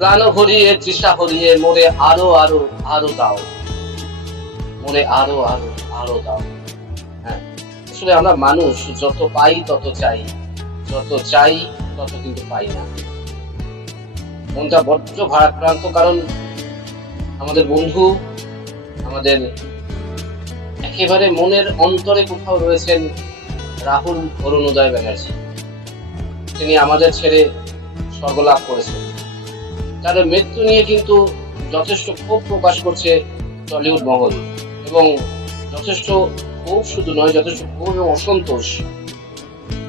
প্রাণ ভরিয়ে তৃষা ভরিয়ে মোরে আরো আরো আরো দাও, মোরে আরো আরো আরো দাও। হ্যাঁ, আসলে আমরা মানুষ যত পাই তত চাই, যত চাই তত কিন্তু পাই না। মনটা বড্ড ভারাক্রান্ত, কারণ আমাদের বন্ধু, আমাদের একেবারে মনের অন্তরে কোথাও রয়েছেন রাহুল অরুণোদয় ব্যানার্জি। তিনি আমাদের ছেড়ে স্বর্গলাভ করেছেন। তার মৃত্যু নিয়ে কিন্তু যথেষ্ট ক্ষোভ প্রকাশ করছে টলিউড মহল, এবং যথেষ্ট ক্ষোভ শুধু নয়, যথেষ্ট ক্ষোভ এবং অসন্তোষ।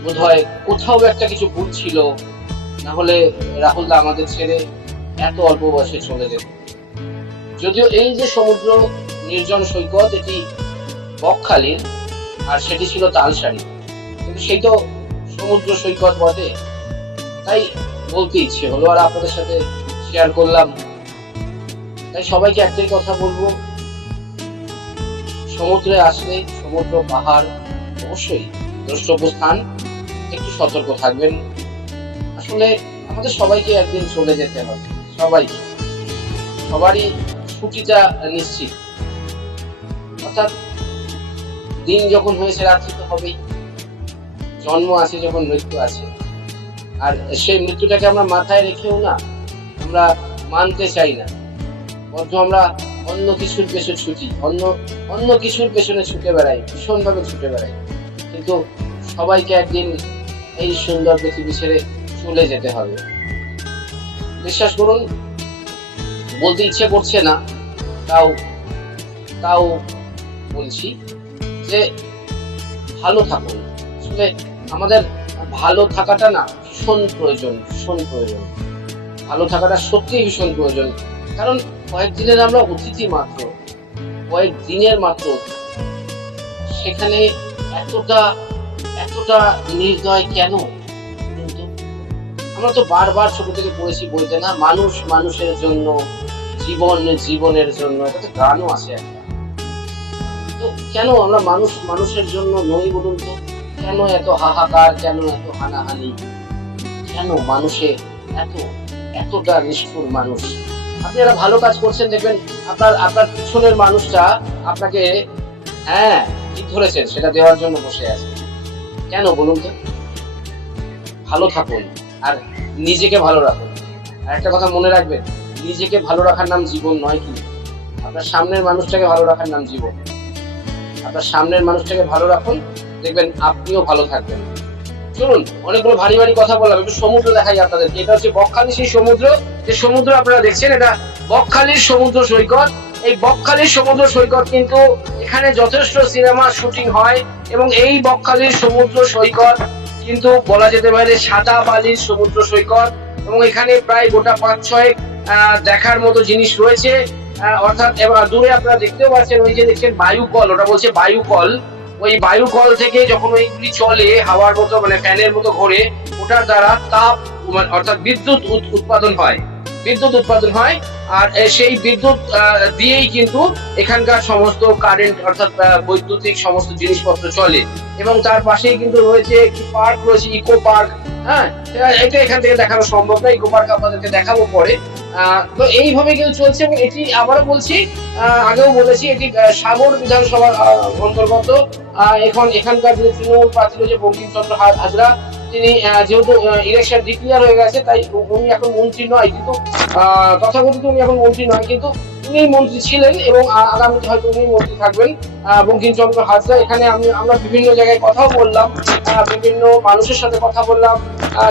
বোধহয় কোথাও একটা কিছু ভুল ছিল, না হলে রাহুল দা আমাদের ছেড়ে এত অল্প বয়সে চলে যেত। যদিও এই যে সমুদ্র নির্জন সৈকত, এটি বকখালির, আর সেটি ছিল তালসারি, কিন্তু সেই তো সমুদ্র সৈকত বটে। তাই বলতে ইচ্ছে হলো আর আপনাদের সাথে শেয়ার করলাম। তাই সবাইকে একটাই কথা বলবো, সমুদ্রে আসলে সমুদ্র পাহাড় অবশ্যই দ্রষ্টব্য স্থান, একটু সতর্ক থাকবেন। আসলে আমাদের সবাইকে একদিন চলে যেতে হবে, সবাইকে, সবারই ছুটিটা নিশ্চিত। অর্থাৎ দিন যখন হয়েছে রাত্রি তো হবেই, জন্ম আছে যখন মৃত্যু আছে। আর সেই মৃত্যুটাকে আমরা মাথায় রেখেও না আমরা মানতে চাই না, বদ্ধ আমরা অন্য কিছুর পেছনে ছুটি, অন্য কিছুর পেছনে ছুটে বেড়াই, ভীষণভাবে ছুটে বেড়াই। কিন্তু সবাইকে একদিন এই সুন্দর পৃথিবী ছেড়ে চলে যেতে হবে। বিশ্বাস করুন, বলতে ইচ্ছে করছে না, তাও তাও বলছি যে ভালো থাকুন। আসলে আমাদের ভালো থাকাটা না ভীষণ প্রয়োজন, ভীষণ প্রয়োজন। ভালো থাকাটা সত্যিই ভীষণ প্রয়োজন, কারণ কয়েকদিনের আমরা অতিথি মাত্র, কয়েকদিনের মাত্র। সেখানে এতটা এতটা নির্দয় কেন? কিন্তু আমরা তো বারবার ছোট থেকে পড়েছি বইতে, না, মানুষ মানুষের জন্য, জীবন জীবনের জন্য, এটা তো গানও আছে একটা। তো কেন আমরা মানুষ মানুষের জন্য নই বলুন তো? কেন এত হাহাকার, কেন এত হানাহানি, কেন মানুষে এত এতটা নিষ্ঠুর মানুষ? আপনি একটা ভালো কাজ করছেন, দেখবেন আপনার পিছনের মানুষটা আপনাকে, হ্যাঁ ঠিক ধরেছেন, সেটা দেওয়ার জন্য বসে আছে। কেন বলুন তো? ভালো থাকুন আর নিজেকে ভালো রাখুন। আর একটা কথা মনে রাখবেন, নিজেকে ভালো রাখার নাম জীবন নয়, কিন্তু আপনার সামনের মানুষটাকে ভালো রাখার নাম জীবন। আপনার সামনের মানুষটাকে ভালো রাখুন, দেখবেন আপনিও ভালো থাকবেন। চলুন, অনেকগুলো ভারী ভারী কথা বললাম, একটু সমুদ্র দেখাই আপনাদেরকে। এটা হচ্ছে বকখালি সেই সমুদ্র, যে সমুদ্র আপনারা দেখছেন, এটা বকখালির সমুদ্র সৈকত। এই বকখালির সমুদ্র সৈকত কিন্তু এখানে যথেষ্ট সিনেমা শুটিং হয়, এবং এই বকখালির সমুদ্র সৈকত কিন্তু বলা যেতে পারে সাদা বালির সমুদ্র সৈকত, এবং এখানে প্রায় গোটা 5-6 দেখার মতো জিনিস রয়েছে। অর্থাৎ দূরে আপনারা দেখতেও পাচ্ছেন, ওই যে দেখছেন বায়ুকল, ওটা বলছে বায়ুকল। ওই বায়ুকল থেকে যখন ওইগুলি চলে হাওয়ার মতো, মানে ফ্যানের মতো ঘোরে, ওটার দ্বারা তাপ, অর্থাৎ বিদ্যুৎ উৎপাদন হয়, বিদ্যুৎ উৎপাদন হয়। আর সেই বিদ্যুৎ দিয়েই কিন্তু এখানকার সমস্ত কারেন্ট, অর্থাৎ বৈদ্যুতিক সমস্ত জিনিসপত্র চলে। এবং তার পাশেই কিন্তু রয়েছে একটি পার্ক, রয়েছে ইকো পার্ক। হ্যাঁ, এটা এখান থেকে দেখানো সম্ভব না, ইকো পার্ক আপনাদেরকে দেখাবো পরে। তো এইভাবে কিন্তু চলছে, এবং এটি আবারও বলছি, আগেও বলেছি, এটি সাগর বিধানসভার অন্তর্গত। এখানকার যে তৃণমূল প্রার্থী রয়েছে বঙ্কিমচন্দ্র হাজরা, তিনি যেহেতু ইলেকশন ডিক্লেয়ার হয়ে গেছে, তাই উনি এখন মন্ত্রী নয়, কিন্তু তথাকথিত উনি এখন মন্ত্রী নয়, কিন্তু উনি মন্ত্রী ছিলেন, এবং আগামীতে হয়তো উনি মন্ত্রী থাকবেন, বঙ্কিমচন্দ্র হাজরা। এখানে আমরা বিভিন্ন জায়গায় কথাও বললাম, বিভিন্ন মানুষের সাথে কথা বললাম,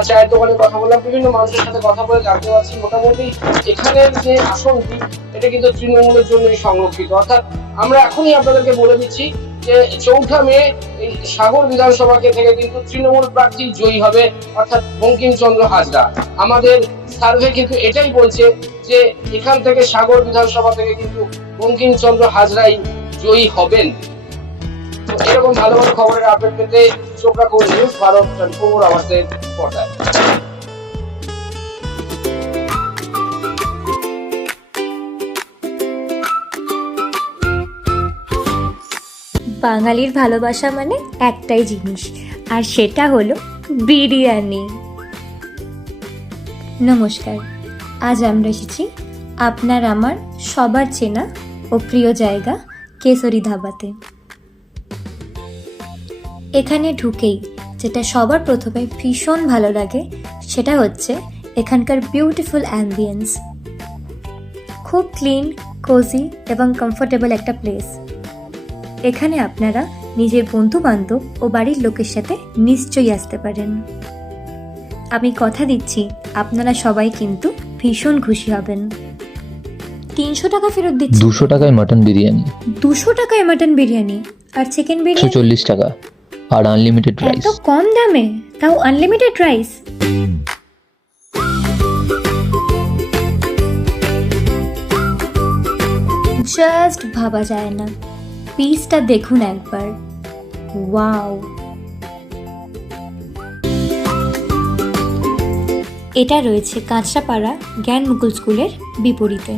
চায়ের দোকানে কথা বললাম, বিভিন্ন মানুষের সাথে কথা বলে জানতে পারছি মোটামুটি এখানের যে আসনটি, এটা কিন্তু তৃণমূলের জন্যই সংরক্ষিত। অর্থাৎ আমরা এখনই আপনাদেরকে বলে দিচ্ছি যে 4 মে এই সাগর বিধানসভাকে থেকে কিন্তু তৃণমূল প্রার্থী জয়ী হবে, অর্থাৎ বঙ্কিমচন্দ্র হাজরা। আমাদের সার্ভে কিন্তু এটাই বলছে যে এখান থেকে সাগর বিধানসভা থেকে কিন্তু বঙ্কিমচন্দ্র হাজরাই জয়ী হবেন। তো এরকম ভালো ভালো খবরের আপডেট পেতে চোখ রাখুন নিউজ ভারত 24 আওয়ার্সের পর্দায়। বাঙালির ভালোবাসা মানে একটাই জিনিস, আর সেটা হলো বিরিয়ানি। নমস্কার, আজ আমরা এসেছি আপনার আমার সবার চেনা ও প্রিয় জায়গা কেশরী ধাবাতে। এখানে ঢুকেই যেটা সবার প্রথমে ভীষণ ভালো লাগে সেটা হচ্ছে এখানকার বিউটিফুল অ্যাম্বিয়েন্স। খুব ক্লিন, কোজি এবং কমফোর্টেবল একটা প্লেস। এখানে আপনারা নিজের বন্ধু বান্ধব ও বাড়ির লোকের সাথে নিশ্চয়ই আসতে পারেন। আমি কথা দিচ্ছি আপনারা সবাই কিন্তু ভীষণ খুশি হবেন। 300 টাকা ফেরত দিচ্ছি। 200 টাকায় মাটন বিরিয়ানি, 200 টাকায় মাটন বিরিয়ানি আর চিকেন বিরিয়ানি 140 টাকা আর আনলিমিটেড রাইস। এত কম দামে, তাও আনলিমিটেড রাইস। জাস্ট ভাবা যায় না। পিসটা দেখুন একবার, ওয়াও। এটা রয়েছে কাঁচরাপাড়া জ্ঞান মুকুল স্কুলের বিপরীতে।